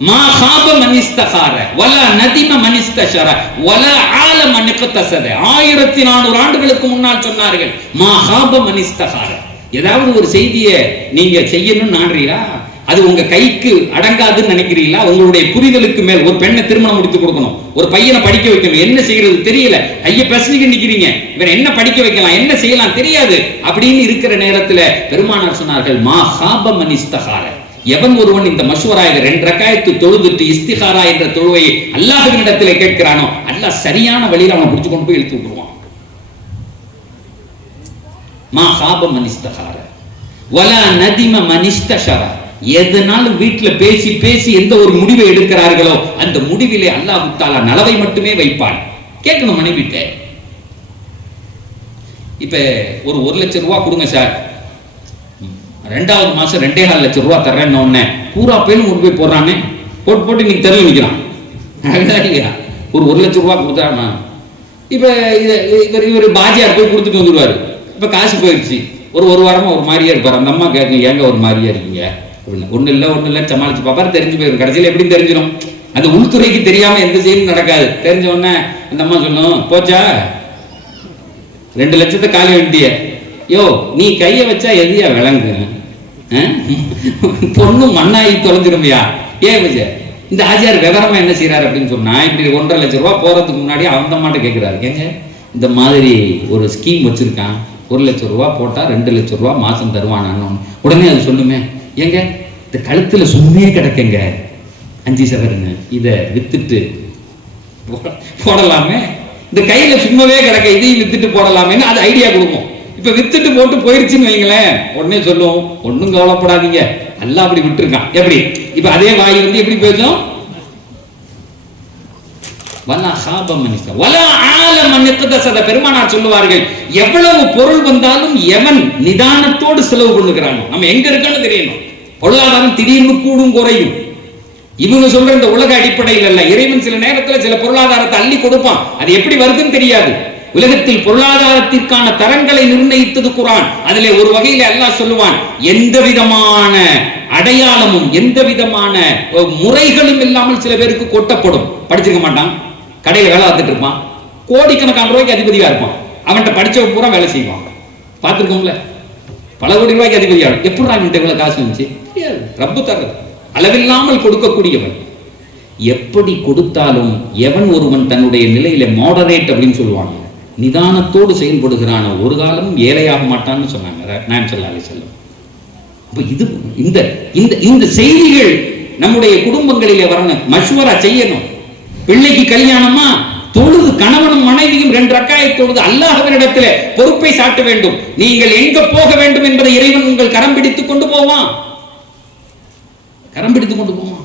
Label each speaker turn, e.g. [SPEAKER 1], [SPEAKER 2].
[SPEAKER 1] மா ஹாப மனிஸ்தகார வல நதிம மனிஸ்தஷர வல ஆல மனிகத்தசத ஆயிரத்தி நானூறு ஆண்டுகளுக்கு முன்னால் சொன்னார்கள் மா ஹாப மனிஸ்தகார ஏதாவது ஒரு செய்தியை நீங்க செய்யணும்னு நாடுறீங்களா அது உங்க கைக்கு அடங்காதுன்னு நினைக்கிறீங்களா? உங்களுடைய புரிதலுக்கு மேல் ஒரு பெண்ணை திருமணம் முடித்து கொடுக்கணும் ஒரு பையனை படிக்க வைக்கணும். என்ன செய்யறது தெரியல. ஐய பிரச்சனைக்கு நிக்கிறீங்க. இவன் என்ன படிக்க வைக்கலாம்? என்ன செய்யலாம்? தெரியாது. அப்படின்னு இருக்கிற நேரத்துல பெருமானார் சொன்னார்கள் மா ஹாப மனிஸ்தகார எவன் ஒருவன் இந்த மஷூரா ரெண்டு ரக்காயத்து தொழுதுட்டு இஸ்திகாரா என்ற தொழுவையை அல்லாஹ்வினிடத்திலே கேட்கிறானோ அல்லாஹ் சரியான வழியில அவனை பிடிச்சு கொண்டு போய் இழுத்து விட்டுருவான். மா ஹாப மனிஸ்தகார வலா நதிம மனிஸ்தஷர எதனாலும் வீட்டுல பேசி பேசி எந்த ஒரு முடிவை எடுக்கிறார்களோ அந்த முடிவிலே அல்லாஹ் தாலா நலவை மட்டுமே வைப்பான். கேட்கணும் மனைவிட்ட. இப்ப ஒரு ஒரு லட்சம் ரூபா கொடுங்க சார். ரெண்டாவது மாதம் ரெண்டே நாலு லட்சம் ரூபா தர்றேன்னு ஒன்று பூரா பேரும் கொண்டு போய் போடுறானே. போட்டு போட்டு இன்னைக்கு தெருவில் நிற்கிறான் இல்லையா? ஒரு ஒரு லட்சம் ரூபா கொடுத்தாருனா இப்போ இவர் இவர் பாஜியார் போய் கொடுத்துட்டு வந்துடுவார் இப்போ காசு போயிடுச்சு. ஒரு ஒரு வாரமாக ஒரு மாதிரியா இருப்பார். அந்த அம்மா கேட்குங்க ஏங்க ஒரு மாதிரியா இருக்கீங்க? அப்படின்னு. ஒன்றும் இல்லை ஒன்றும் இல்லை சமாளிச்சு பாப்பாரு. தெரிஞ்சு போயிடும் கடைசியில் எப்படி தெரிஞ்சிடும் அந்த உள்துறைக்கு தெரியாமல் எந்த செயலும் நடக்காது. தெரிஞ்ச உடனே அந்த அம்மா சொல்லும் போச்சா? ரெண்டு லட்சத்தை காலி வேண்டிய யோ நீ கையை வச்சா எதையா விளங்கு பொண்ணு மண்ணாகி தொலைஞ்சிருமையா? ஏன் விஜய்? இந்த ஆஜியார் விவரமா என்ன செய்கிறார் அப்படின்னு சொன்னா இப்படி ஒன்றரை லட்சம் ரூபா போறதுக்கு முன்னாடி அந்த மாட்ட கேட்கிறாரு ஏங்க? இந்த மாதிரி ஒரு ஸ்கீம் வச்சிருக்கான். ஒரு லட்சம் ரூபா போட்டால் ரெண்டு லட்சம் ரூபா மாசம் தருவானான்னு. உடனே அது சொல்லுமே. ஏங்க? இந்த கழுத்தில் சும்மே கிடக்குங்க. அஞ்சு சவரன்னு இதை வித்துட்டு போடலாமே. இந்த கையில் சும்மாவே கிடக்க இதையும் வித்துட்டு போடலாமேன்னு அது ஐடியா கொடுக்கும். இப்ப வித்துட்டு போட்டு போயிருச்சுன்னு வைங்களேன். உடனே சொல்லுவோம் ஒன்னும் கவலைப்படாதீங்க. எல்லாம் அப்படி விட்டுருக்கான். எப்படி? இப்ப அதே வாய் வந்து எப்படி பேசும்? ஆல பெருமானார் சொல்லுவார்கள் எவ்வளவு பொருள் வந்தாலும் எவன் நிதானத்தோடு செலவு பண்ணுகிறானோ? நம்ம எங்க இருக்கோன்னு தெரியணும். பொருளாதாரம் திடீர்னு கூடும் குறையும். இவங்க சொல்ற இந்த உலக அடிப்படையில் அல்ல. இறைவன் சில நேரத்துல சில பொருளாதாரத்தை அள்ளி கொடுப்பான். அது எப்படி வருதுன்னு தெரியாது. உலகத்தில் பொருளாதாரத்திற்கான தரங்களை நிர்ணயித்தது குரான். அதிலே ஒரு வகையில அல்லாஹ் சொல்லுவான் எந்த விதமான அடையாளமும் எந்த விதமான முறைகளும் இல்லாமல் சில பேருக்கு கொட்டப்படும். படிச்சிருக்க மாட்டான்? கடையில வேலை பார்த்துட்டு இருப்பான். கோடிக்கணக்கான ரூபாய்க்கு அதிபதியா இருப்பான். அவன்கிட்ட படிச்சவன் பூரா வேலை செய்வான். பார்த்துருக்கோம்ல? பல கோடி ரூபாய்க்கு அதிபதியாகும் எப்படி அவன்கிட்ட இவ்வளவு காசு இருந்துச்சு ரப்பு தர்றது. அளவில்லாமல் கொடுக்கக்கூடியவன். எப்படி கொடுத்தாலும் எவன் ஒருவன் தன்னுடைய நிலையில மாடரேட் அப்படின்னு சொல்லுவாங்க. நிதானத்தோடு செயல்படுகிறான ஒரு காலமும் ஏழையாக மாட்டான்னு சொன்னாங்க. நான் சொல்லாலே செல்லும் அப்ப இது இந்த இந்த இந்த செய்திகள் நம்முடைய குடும்பங்களிலே வரணும். மஷ்வரா செய்யணும். பிள்ளைக்கு கல்யாணமா தொழுது கணவனும் மனைவியும் ரெண்டு ரக்காயை தொழுது அல்லாஹவரிடத்தில் பொறுப்பை சாட்ட வேண்டும். நீங்கள் எங்க போக வேண்டும் என்பதை இறைவன் உங்கள் கரம் பிடித்துக் கொண்டு போவான். கரம் பிடித்துக் கொண்டு போவான்.